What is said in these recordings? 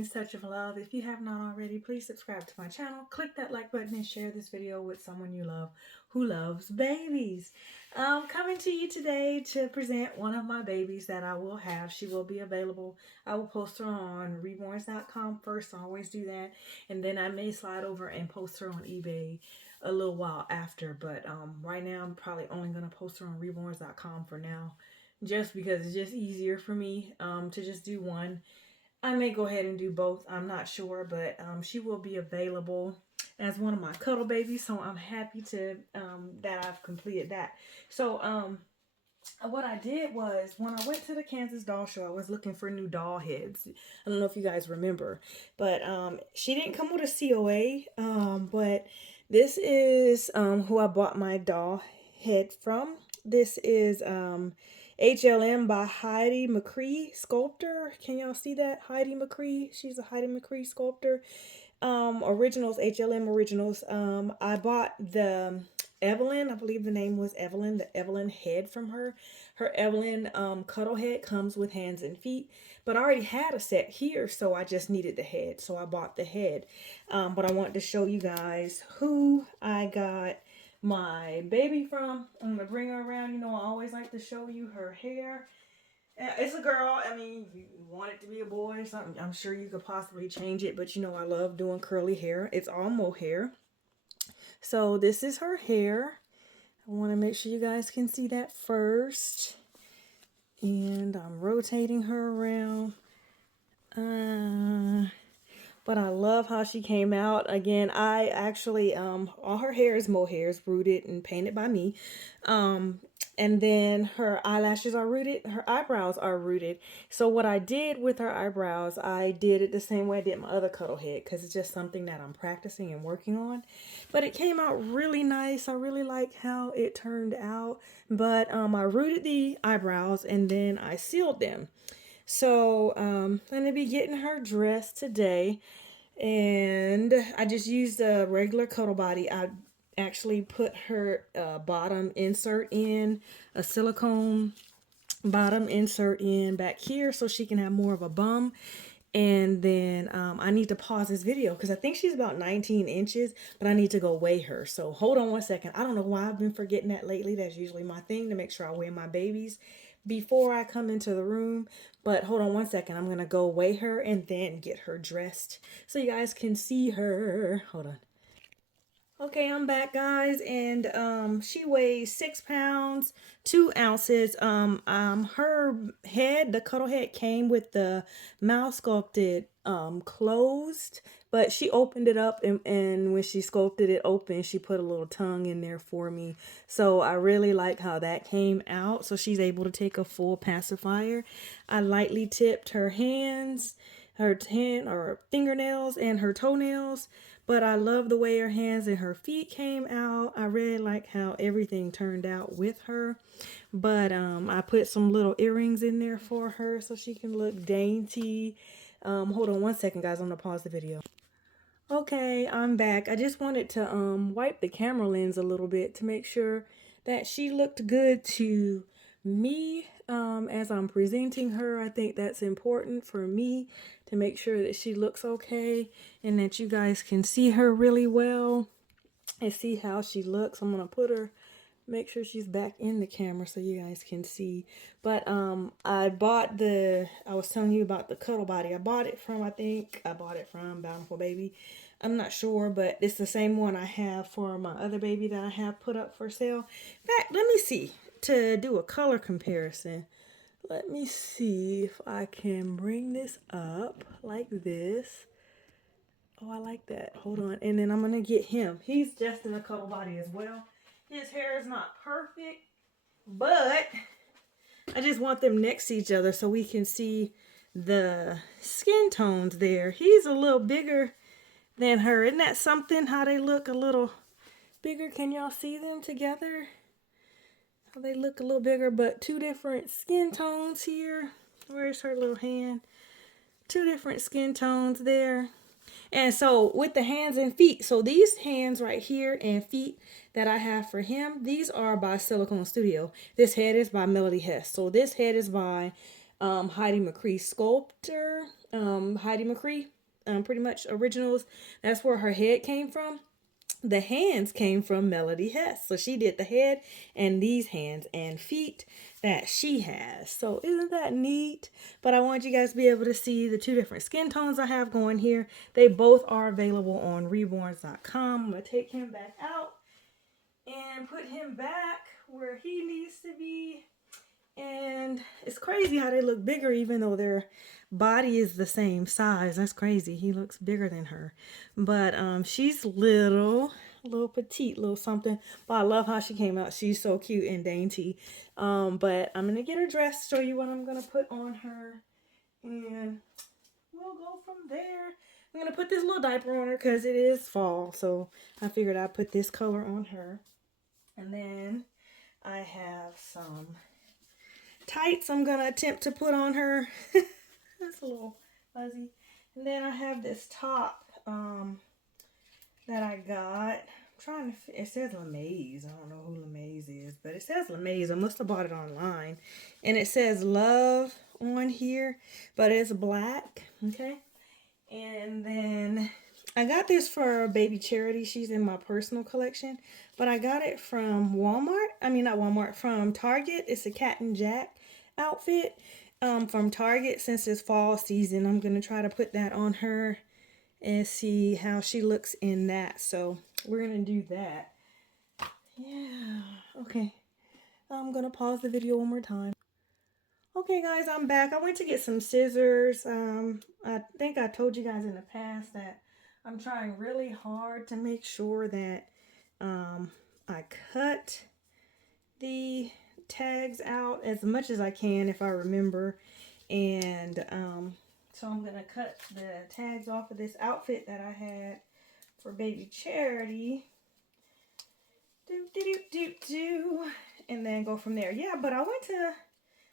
Main's Touch of Love. If you have not already, please subscribe to my channel. Click that like button and share this video with someone you love who loves babies. Coming to you today to present one of my babies that I will have. She will be available. I will post her on reborns.com first. I always do that. And then I may slide over and post her on eBay a little while after. But right now I'm probably only going to post her on reborns.com for now. Just because it's just easier for me to just do one. I may go ahead and do both. I'm not sure, but she will be available as one of my cuddle babies. So I'm happy to that I've completed that. So what I did was when I went to the Kansas doll show, I was looking for new doll heads. I don't know if you guys remember, but she didn't come with a COA. But this is who I bought my doll head from. This is HLM by Heidi Mcree sculptor. Can y'all see that? Heidi Mcree. She's a Heidi Mcree sculptor. Originals, HLM Originals. I bought the Evelyn, I believe the name was Evelyn, the Evelyn head from her. Her Evelyn Cuddle Head comes with hands and feet. But I already had a set here, so I just needed the head. So I bought the head. But I wanted to show you guys who I got my baby from. I'm gonna bring her around. You know, I always like to show you her hair. It's a girl. I mean, if you want it to be a boy or something, I'm sure you could possibly change it, but you know I love doing curly hair. It's all mohair. So this is her hair. I want to make sure you guys can see that first. And I'm rotating her around. But I love how she came out. Again, I actually, all her hair is mohair, is rooted and painted by me. And then her eyelashes are rooted, her eyebrows are rooted. So what I did with her eyebrows, I did it the same way I did my other cuddle head, because it's just something that I'm practicing and working on. But it came out really nice. I really like how it turned out. But I rooted the eyebrows and then I sealed them. So I'm going to be getting her dressed today, and I just used a regular cuddle body. I actually put her bottom insert in, a silicone bottom insert in back here so she can have more of a bum. And then I need to pause this video because I think she's about 19 inches, but I need to go weigh her. So hold on one second. I don't know why I've been forgetting that lately. That's usually my thing, to make sure I weigh my babies before I come into the room. But hold on one second. I'm going to go weigh her and then get her dressed so you guys can see her. Hold on. Okay, I'm back, guys, and she weighs 6 pounds, 2 ounces. Her head, the cuddle head, came with the mouth sculpted closed, but she opened it up, and when she sculpted it open, she put a little tongue in there for me. So I really like how that came out. So she's able to take a full pacifier. I lightly tipped her hands, her fingernails, and her toenails. But I love the way her hands and her feet came out. I really like how everything turned out with her. But I put some little earrings in there for her so she can look dainty. Hold on one second, guys. I'm going to pause the video. Okay, I'm back. I just wanted to wipe the camera lens a little bit to make sure that she looked good to me as I'm presenting her. I think that's important for me to make sure that she looks okay and that you guys can see her really well and see how she looks. I'm going to put her, make sure she's back in the camera so you guys can see. But I was telling you about the cuddle body. I bought it from Bountiful Baby. I'm not sure, but it's the same one I have for my other baby that I have put up for sale. In fact, let me see, to do a color comparison. Let me see if I can bring this up like this. Oh, I like that. Hold on. And then I'm going to get him. He's just in a cuddle body as well. His hair is not perfect, but I just want them next to each other so we can see the skin tones there. He's a little bigger than her. Isn't that something, how they look a little bigger? Can y'all see them together? How they look a little bigger, but two different skin tones here. Where's her little hand? Two different skin tones there. And so with the hands and feet, so these hands right here and feet that I have for him, these are by Silicone Studio. This head is by Melody Hess. So this head is by Heidi Mcree sculptor, Heidi Mcree, pretty much originals. That's where her head came from. The hands came from Melody Hess. So she did the head and these hands and feet that she has. So isn't that neat? But I want you guys to be able to see the two different skin tones I have going here. They both are available on reborns.com. I'm going to take him back out and put him back where he needs to be. And it's crazy how they look bigger even though their body is the same size. That's crazy. He looks bigger than her. But she's little petite, little something. But I love how she came out. She's so cute and dainty. But I'm going to get her dressed, show you what I'm going to put on her. And we'll go from there. I'm going to put this little diaper on her because it is fall. So I figured I'd put this color on her. And then I have some tights I'm gonna attempt to put on her. That's a little fuzzy. And then I have this top that I got. I'm trying to, it says Lamaze. I don't know who Lamaze is, but it says Lamaze. I must have bought it online. And it says Love on here, but it's black. Okay. And then I got this for baby Charity. She's in my personal collection, but I got it from Walmart. I mean, not Walmart, from Target. It's a Cat and Jack outfit from Target. Since it's fall season, I'm going to try to put that on her and see how she looks in that. So we're going to do that. Yeah. Okay. I'm going to pause the video one more time. Okay, guys, I'm back. I went to get some scissors. I think I told you guys in the past that I'm trying really hard to make sure that I cut the tags out as much as I can if I remember. And so I'm going to cut the tags off of this outfit that I had for baby Charity. And then go from there. Yeah, but I went to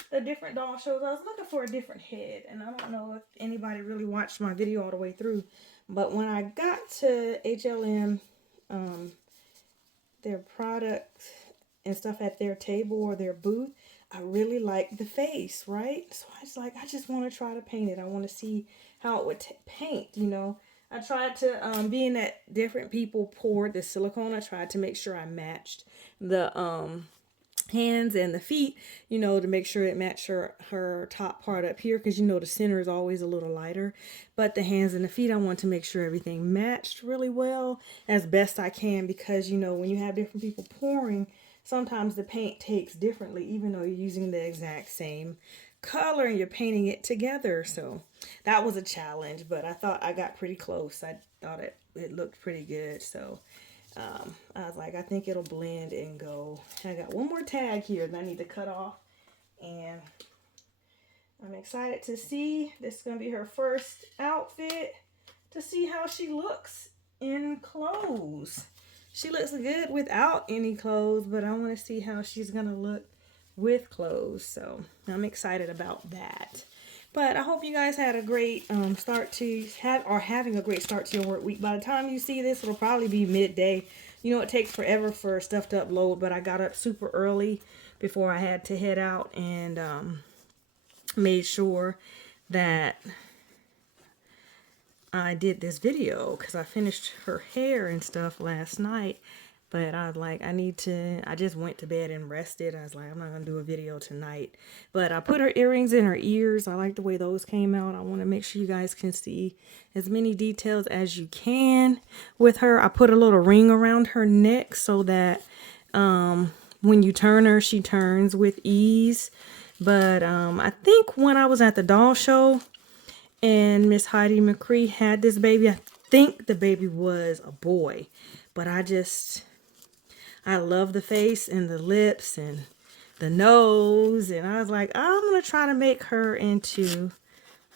the different doll shows. I was looking for a different head, and I don't know if anybody really watched my video all the way through, but when I got to HLM, their product and stuff at their table or their booth, I really liked the face, right? So I just want to try to paint it. I want to see how it would paint, you know. I tried to, being that different people poured the silicone, I tried to make sure I matched the hands and the feet, you know, to make sure it matched her top part up here, because you know the center is always a little lighter, but the hands and the feet, I want to make sure everything matched really well as best I can, because you know when you have different people pouring, sometimes the paint takes differently even though you're using the exact same color and you're painting it together. So that was a challenge, but I thought I got pretty close. I thought it looked pretty good. So I was like, I think it'll blend and go. I got one more tag here that I need to cut off, and I'm excited to see. This is going to be her first outfit, to see how she looks in clothes. She looks good without any clothes, but I want to see how she's going to look with clothes. So I'm excited about that. But I hope you guys had a great having a great start to your work week. By the time you see this, it'll probably be midday. You know, it takes forever for stuff to upload, but I got up super early before I had to head out and made sure that I did this video because I finished her hair and stuff last night. But I was like, I just went to bed and rested. I was like, I'm not going to do a video tonight. But I put her earrings in her ears. I like the way those came out. I want to make sure you guys can see as many details as you can with her. I put a little ring around her neck so that when you turn her, she turns with ease. But I think when I was at the doll show and Miss Heidi Mcree had this baby, I think the baby was a boy. But I love the face and the lips and the nose. And I was like, I'm going to try to make her into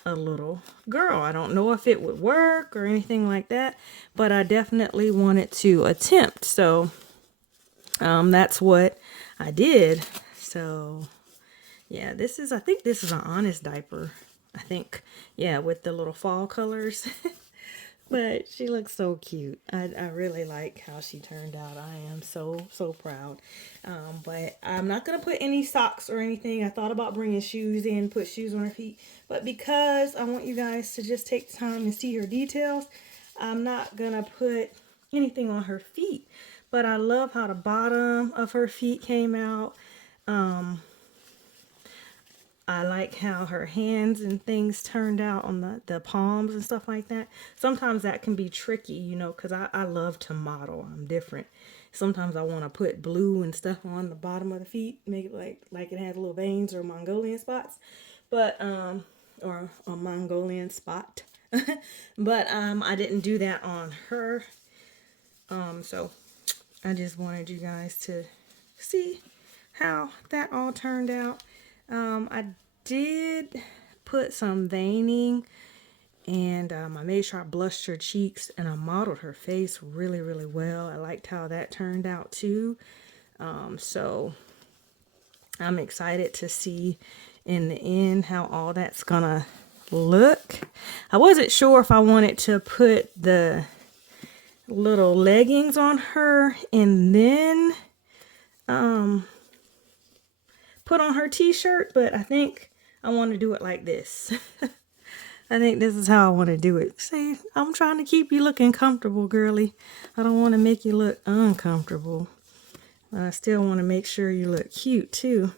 a little girl. I don't know if it would work or anything like that, but I definitely wanted to attempt. So that's what I did. So yeah, I think this is an Honest diaper. I think, yeah, with the little fall colors. But she looks so cute. I really like how she turned out. I am so proud. But I'm not gonna put any socks or anything. I thought about bringing shoes in, put shoes on her feet, but because I want you guys to just take time and see her details, I'm not gonna put anything on her feet. But I love how the bottom of her feet came out. I like how her hands and things turned out on the palms and stuff like that. Sometimes that can be tricky, you know, because I love to model. I'm different. Sometimes I want to put blue and stuff on the bottom of the feet, make it like it has little veins or Mongolian spots, but or a Mongolian spot. But I didn't do that on her. So I just wanted you guys to see how that all turned out. I did put some veining, and I made sure I blushed her cheeks, and I modeled her face really well. I liked how that turned out too. So I'm excited to see in the end how all that's gonna look. I wasn't sure if I wanted to put the little leggings on her and then put on her t-shirt, but I think I want to do it like this. I think this is how I want to do it. See, I'm trying to keep you looking comfortable, girly. I don't want to make you look uncomfortable. But I still want to make sure you look cute too.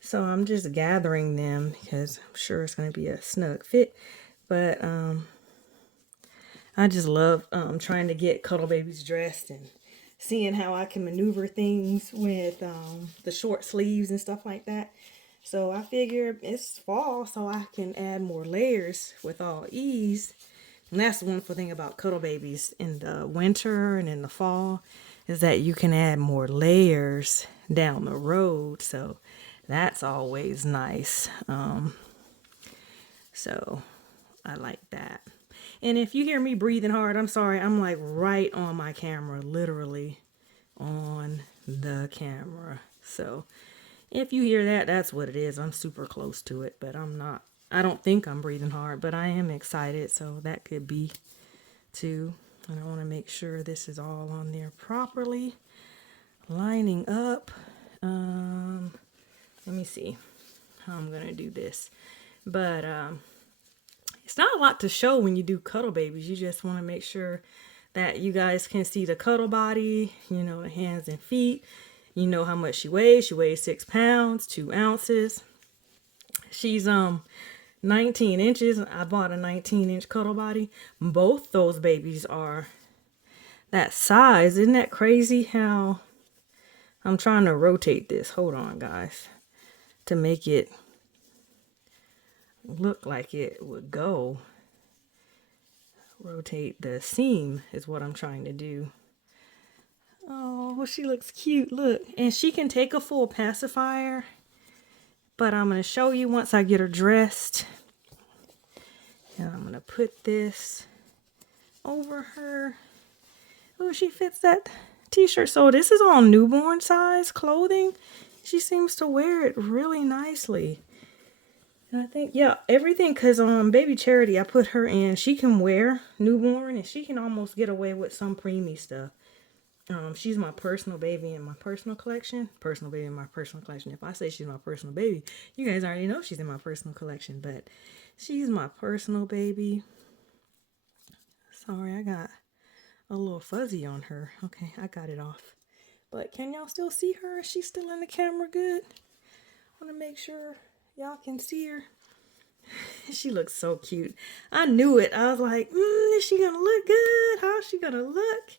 So I'm just gathering them because I'm sure it's going to be a snug fit. But I just love trying to get Cuddle Babies dressed and seeing how I can maneuver things with the short sleeves and stuff like that. So I figure it's fall, so I can add more layers with all ease. And that's the wonderful thing about Cuddle Babies in the winter and in the fall, is that you can add more layers down the road. So that's always nice. So I like that. And if you hear me breathing hard, I'm sorry. I'm like right on my camera, literally on the camera. So if you hear that, that's what it is. I'm super close to it, but I'm not. I don't think I'm breathing hard, but I am excited. So that could be too. And I want to make sure this is all on there properly, lining up. Let me see how I'm going to do this. But it's not a lot to show when you do Cuddle Babies. You just want to make sure that you guys can see the cuddle body, you know, the hands and feet. You know how much she weighs. She weighs 6 pounds, 2 ounces. She's 19 inches. I bought a 19-inch cuddle body. Both those babies are that size. Isn't that crazy how I'm trying to rotate this? Hold on, guys, to make it look like it would go. Rotate the seam is what I'm trying to do. Oh, she looks cute. Look. And she can take a full pacifier. But I'm going to show you once I get her dressed. And I'm going to put this over her. Oh, she fits that t-shirt. So this is all newborn size clothing. She seems to wear it really nicely. And I think, yeah, everything, because Baby Charity, I put her in. She can wear newborn, and she can almost get away with some preemie stuff. She's my personal baby in my personal collection. Personal baby in my personal collection. If I say she's my personal baby, you guys already know she's in my personal collection. But she's my personal baby. Sorry, I got a little fuzzy on her. Okay, I got it off. But can y'all still see her? Is she still in the camera good? I want to make sure y'all can see her. She looks so cute. I knew it. I was like, is she going to look good? How's she going to look?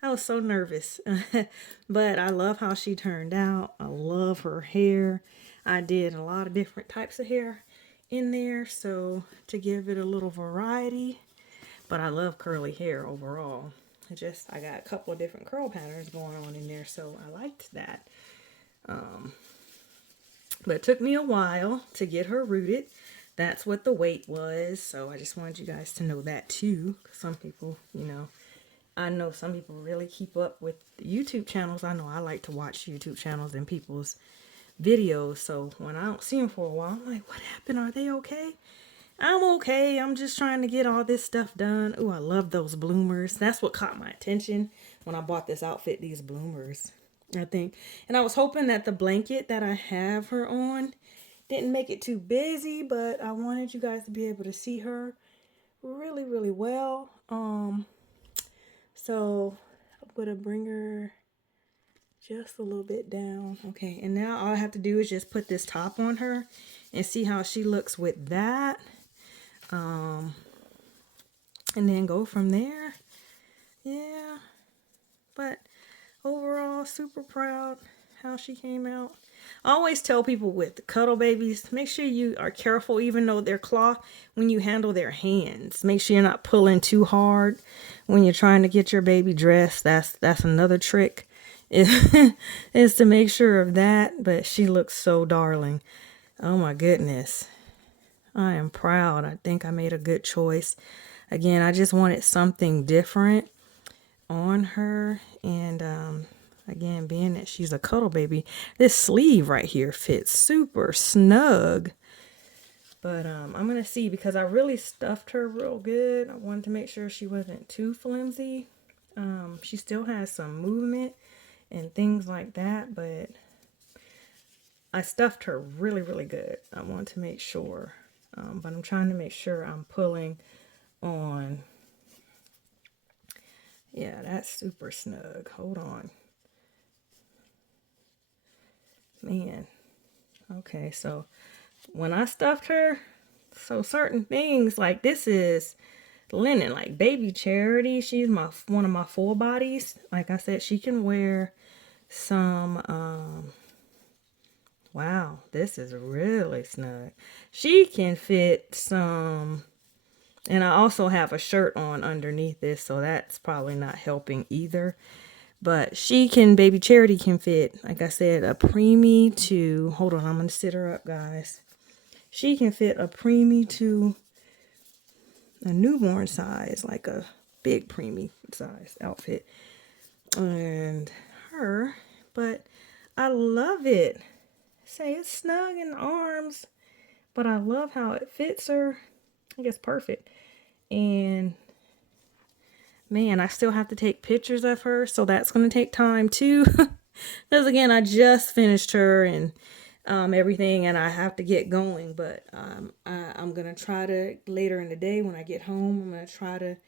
I was so nervous. But I love how she turned out. I love her hair. I did a lot of different types of hair in there, so to give it a little variety. But I love curly hair overall. I got a couple of different curl patterns going on in there, so I liked that. But it took me a while to get her rooted. That's what the weight was. So I just wanted you guys to know that too. Some people, I know some people really keep up with YouTube channels. I know I like to watch YouTube channels and people's videos. So when I don't see them for a while, I'm like, what happened? Are they okay? I'm okay. I'm just trying to get all this stuff done. Oh, I love those bloomers. That's what caught my attention when I bought this outfit, these bloomers, I think. And I was hoping that the blanket that I have her on didn't make it too busy, but I wanted you guys to be able to see her really, really well. So I'm gonna bring her just a little bit down. Okay, and now all I have to do is just put this top on her and see how she looks with that. And then go from there. Yeah, but overall, super proud how she came out. I always tell people with cuddle babies, make sure you are careful, even though they're cloth, when you handle their hands. Make sure you're not pulling too hard when you're trying to get your baby dressed. That's another trick, is to make sure of that. But she looks so darling. Oh my goodness. I am proud. I think I made a good choice. Again, I just wanted something different on her. And again, being that she's a cuddle baby, this sleeve right here fits super snug. But I'm going to see, because I really stuffed her real good. I wanted to make sure she wasn't too flimsy. She still has some movement and things like that, but I stuffed her really, really good. I want to make sure. But I'm trying to make sure I'm pulling on. Yeah, that's super snug. Hold on. Man. Okay, so when I stuffed her, so certain things, like this is linen, like Baby Charity. She's one of my full bodies. Like I said, she can wear some, wow, this is really snug. She can fit some, and I also have a shirt on underneath this, so that's probably not helping either. But Baby Charity can fit, like I said, a preemie to, hold on, I'm going to sit her up, guys. She can fit a preemie to a newborn size, like a big preemie size outfit. And her, but I love it. Say it's snug in the arms, but I love how it fits her. I guess perfect. And man, I still have to take pictures of her, so that's going to take time too. Because again, I just finished her and everything, and I have to get going. But I'm going to try to, later in the day when I get home, I'm going to try to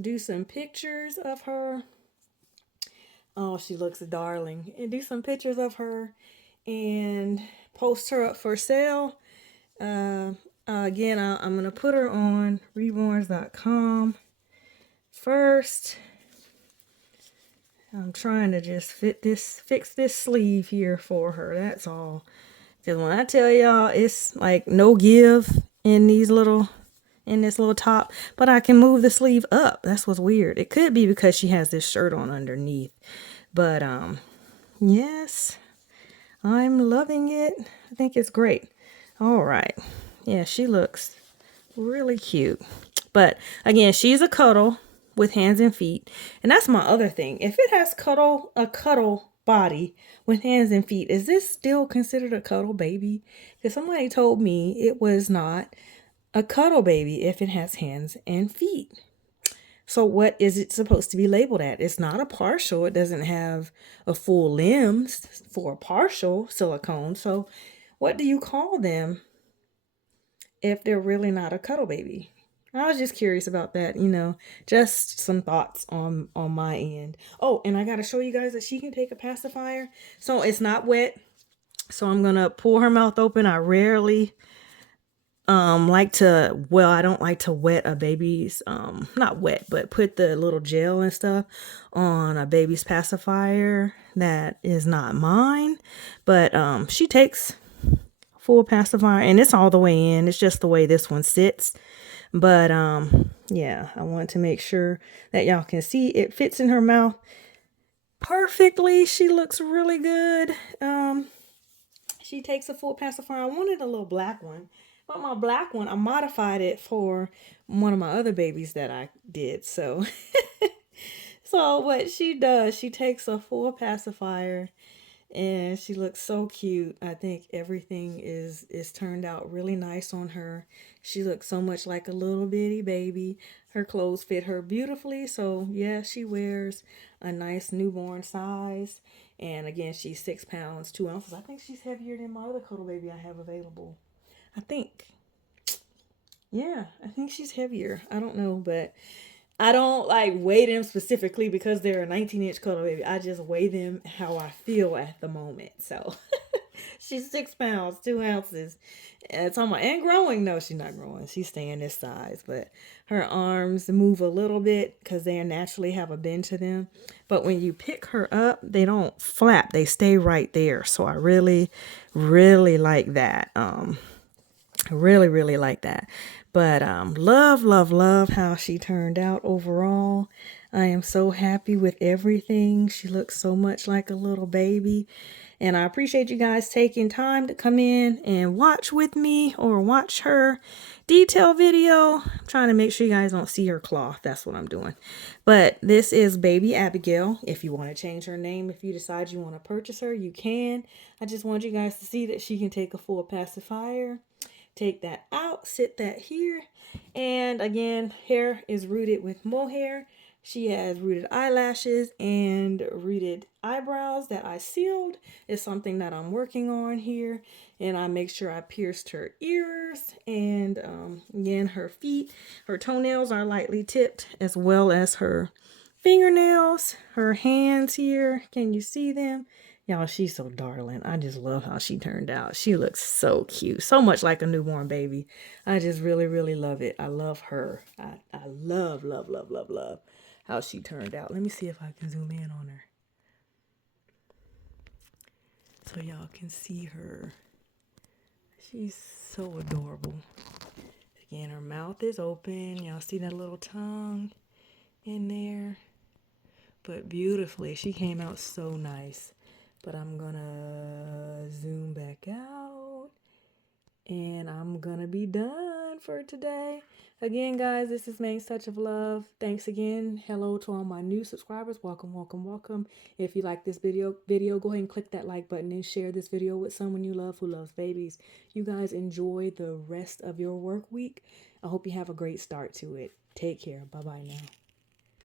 do some pictures of her. Oh, she looks darling. And do some pictures of her and post her up for sale. Again, I'm going to put her on reborns.com first. I'm trying to just fix this sleeve here for her. That's all. Because when I tell y'all, it's like no give in this little top, but I can move the sleeve up. That's what's weird. It could be because she has this shirt on underneath. But yes, I'm loving it. I think it's great. All right. Yeah, she looks really cute. But again, she's a cuddle with hands and feet. And that's my other thing. If it has a cuddle body with hands and feet, is this still considered a cuddle baby? Because somebody told me it was not a cuddle baby if it has hands and feet. So what is it supposed to be labeled at? It's not a partial. It doesn't have a full limbs for a partial silicone. So what do you call them if they're really not a cuddle baby? I was just curious about that, just some thoughts on my end. Oh, and I got to show you guys that she can take a pacifier. So it's not wet. So I'm going to pull her mouth open. I rarely I don't like to wet a baby's, not wet, but put the little gel and stuff on a baby's pacifier that is not mine. But she takes full pacifier, and it's all the way in. It's just the way this one sits. But yeah, I want to make sure that y'all can see it fits in her mouth perfectly. She looks really good. She takes a full pacifier. I wanted a little black one, but my black one, I modified it for one of my other babies that I did. So so what she does, she takes a full pacifier And she looks so cute. I think everything is turned out really nice on her. She looks so much like a little bitty baby. Her clothes fit her beautifully. So yeah, she wears a nice newborn size. And again, she's 6 pounds 2 ounces. I think she's heavier than my other cuddle baby I have available. I think. Yeah, I think she's heavier. I don't know, but I don't like weigh them specifically because they're a 19-inch cuddle baby. I just weigh them how I feel at the moment. So she's 6 pounds 2 ounces. And growing. No, she's not growing. She's staying this size. But her arms move a little bit because they naturally have a bend to them. But when you pick her up, they don't flap. They stay right there. So I really, really like that. Really, really like that. But love, love, love how she turned out overall. I am so happy with everything. She looks so much like a little baby. And I appreciate you guys taking time to come in and watch with me or watch her detail video. I'm trying to make sure you guys don't see her cloth. That's what I'm doing. But this is baby Abigail. If you want to change her name, if you decide you want to purchase her, you can. I just want you guys to see that she can take a full pacifier. Take that out, sit that here. And again, hair is rooted with mohair. She has rooted eyelashes and rooted eyebrows that I sealed. Is something that I'm working on here. And I make sure I pierced her ears and again, her feet. Her toenails are lightly tipped as well as her fingernails. Her hands here. Can you see them? Y'all, she's so darling. I just love how she turned out. She looks so cute. So much like a newborn baby. I just really, really love it. I love her. I love, love, love, love, love how she turned out. Let me see if I can zoom in on her. So y'all can see her. She's so adorable. Again, her mouth is open. Y'all see that little tongue in there? But beautifully. She came out so nice. But I'm gonna zoom back out and I'm gonna be done for today. Again, guys, this is Main's Touch of Love. Thanks again. Hello to all my new subscribers. Welcome, welcome, welcome. If you like this video, go ahead and click that like button and share this video with someone you love who loves babies. You guys enjoy the rest of your work week. I hope you have a great start to it. Take care. Bye-bye now.